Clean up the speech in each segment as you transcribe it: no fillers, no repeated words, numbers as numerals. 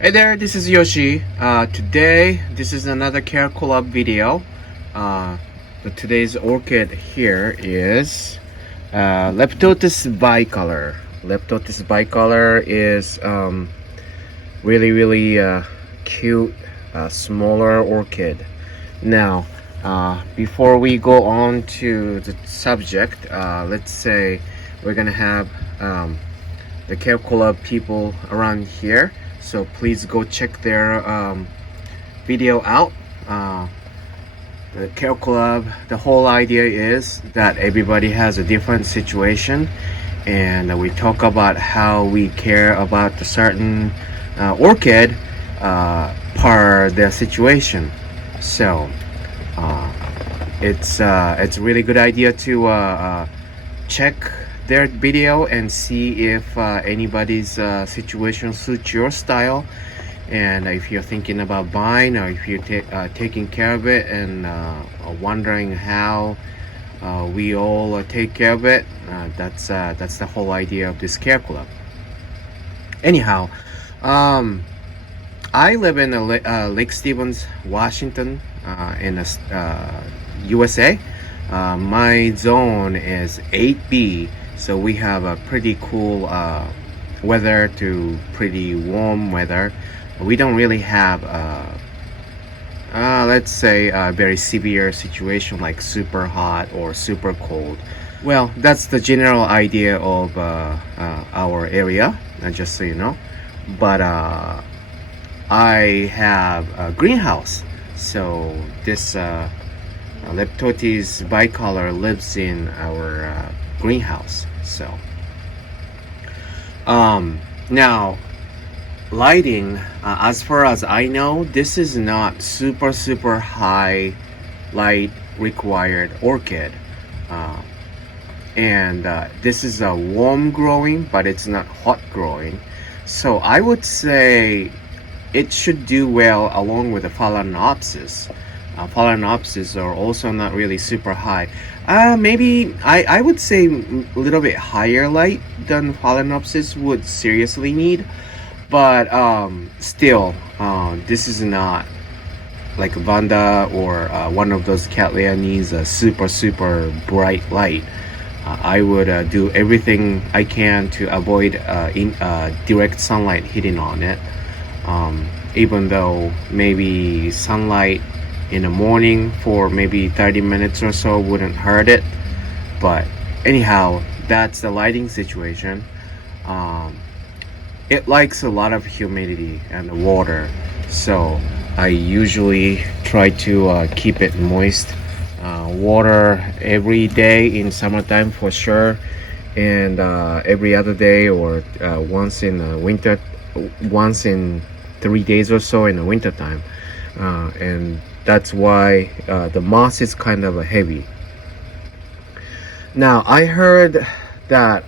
Hey there, this is Yoshi. Today, this is another Care Collab video. Today's orchid here is Leptotes bicolor. Leptotes bicolor is really cute, smaller orchid. Now, before we go on to the subject, let's say we're gonna have the Care Collab people around here. So please go check their video out. The Care Club, the whole idea is that everybody has a different situation, and we talk about how we care about the certain orchid per their situation. So it's a really good idea to check their video and see if anybody's situation suits your style, and if you're thinking about buying, or if you're taking care of it and wondering how we all take care of it. That's the whole idea of this Care Club. Anyhow, I live in Lake Stevens, Washington, in the USA. My zone is 8B, so we have a pretty cool weather to pretty warm weather. We don't really have let's say a very severe situation like super hot or super cold. Well, that's the general idea of our area, just so you know. But I have a greenhouse, so this Leptotes bicolor lives in our greenhouse. So now lighting, as far as I know, this is not super high light required orchid, and this is a warm growing, but it's not hot growing. So I would say it should do well along with the phalaenopsis. Phalaenopsis are also not really super high. Maybe I would say a little bit higher light than phalaenopsis would seriously need, but still, this is not like Vanda or one of those Cattleya needs a super bright light. I would do everything I can to avoid direct sunlight hitting on it, even though maybe sunlight in the morning for maybe 30 minutes or so wouldn't hurt it. But anyhow, that's the lighting situation. It likes a lot of humidity and water, so I usually try to keep it moist. Water every day in summertime for sure, and every other day, or once in winter, once in 3 days or so in the winter time, and that's why the moss is kind of heavy. Now I heard that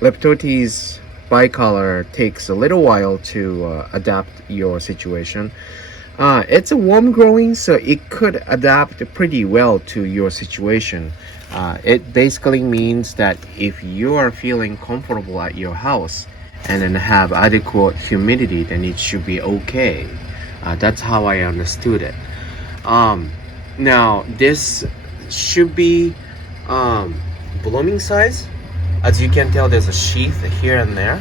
Leptotes bicolor takes a little while to adapt your situation. It's a warm growing, so it could adapt pretty well to your situation. It basically means that if you are feeling comfortable at your house and then have adequate humidity, then it should be okay. That's how I understood it. Now this should be blooming size. As you can tell, there's a sheath here and there,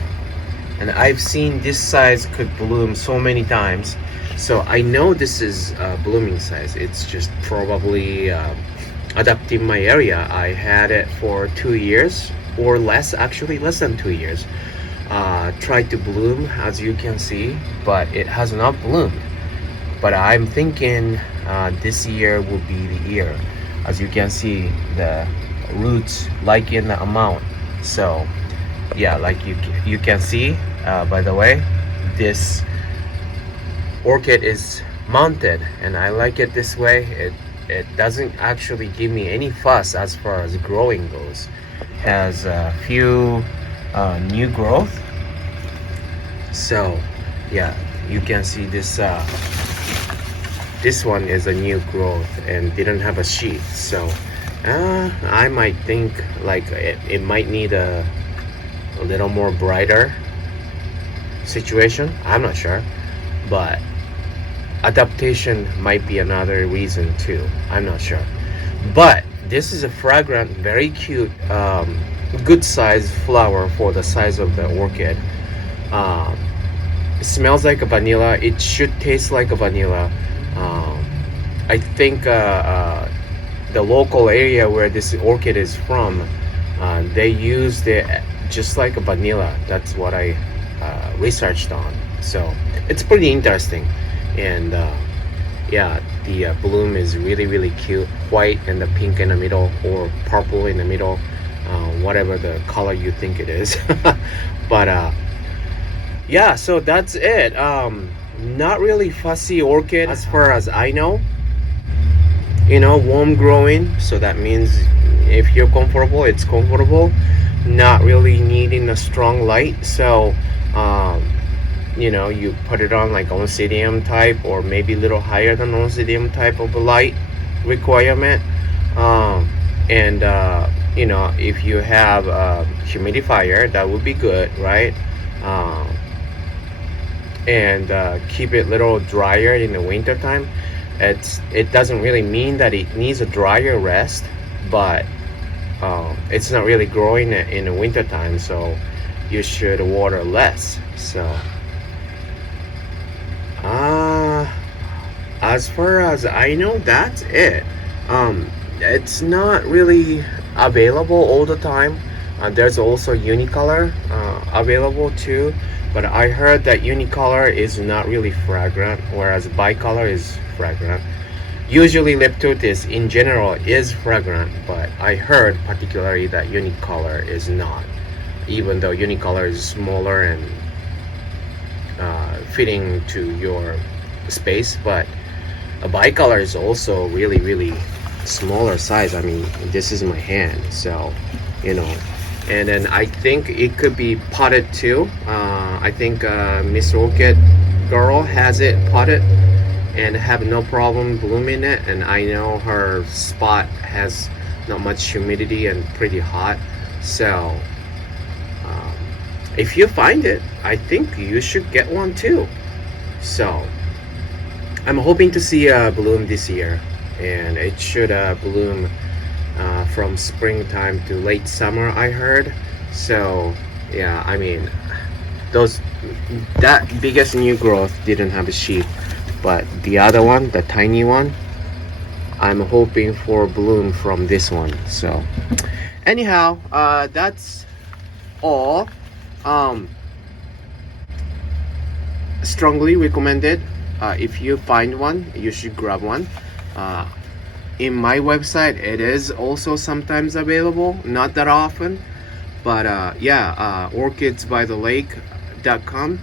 and I've seen this size could bloom so many times, so I know this is blooming size. It's just probably adapting my area. I had it for 2 years or less, actually less than 2 years. Tried to bloom, as you can see, but it has not bloomed. But I'm thinking this year will be the year. As you can see, the roots like in the amount. So yeah, like you can see, by the way, this orchid is mounted, and I like it this way. It doesn't actually give me any fuss as far as growing goes. Has a few new growth. So yeah, you can see this this one is a new growth and didn't have a sheath. So I might think like it might need a little more brighter situation. I'm not sure, but adaptation might be another reason too. I'm not sure, but this is a fragrant, very cute, good size flower for the size of the orchid. um, it smells like a vanilla. It should taste like a vanilla. I think the local area where this orchid is from, they used it just like a vanilla. That's what I researched on. So it's pretty interesting. And yeah, the bloom is really, really cute. White and the pink in the middle, or purple in the middle, whatever the color you think it is. But yeah, so that's it. Not really fussy orchid as far as I know. You know, warm growing, so that means if you're comfortable, it's comfortable. Not really needing a strong light. So you know, you put it on like oncidium type, or maybe a little higher than oncidium type of a light requirement. And you know, if you have a humidifier, that would be good, right? And keep it a little drier in the winter time. It doesn't really mean that it needs a drier rest, but it's not really growing in the winter time, so you should water less. So as far as I know, that's it. It's not really available all the time. There's also unicolor available too, but I heard that unicolor is not really fragrant, whereas bicolor is fragrant. Usually Leptotes in general is fragrant, but I heard particularly that unicolor is not, even though unicolor is smaller and fitting to your space. But a bicolor is also really, really smaller size. I mean, this is my hand, so you know. And then I think it could be potted too. I think Miss Orchid girl has it potted and have no problem blooming it, and I know her spot has not much humidity and pretty hot. So if you find it, I think you should get one too. So I'm hoping to see a bloom this year, and it should bloom from springtime to late summer, I heard. So yeah, I mean, that biggest new growth didn't have a sheep, but the other one, the tiny one, I'm hoping for bloom from this one. So anyhow, that's all. Strongly recommended. If you find one, you should grab one. In my website, it is also sometimes available, not that often, but yeah, orchidsbythelake.com.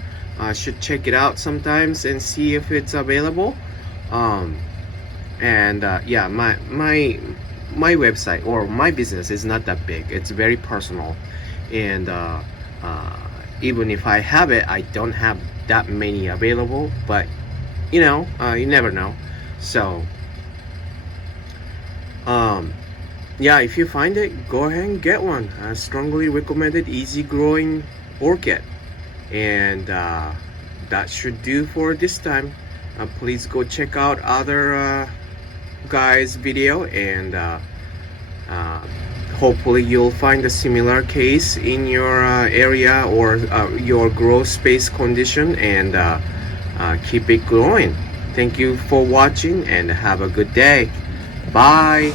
Should check it out sometimes and see if it's available. And yeah, my website or my business is not that big. It's very personal, and even if I have it, I don't have that many available. But you know, you never know. So yeah, if you find it, go ahead and get one. Strongly recommended, easy growing orchid. And that should do for this time. Please go check out other guys' video, and hopefully you'll find a similar case in your area or your grow space condition, and keep it growing. Thank you for watching, and have a good day. Bye.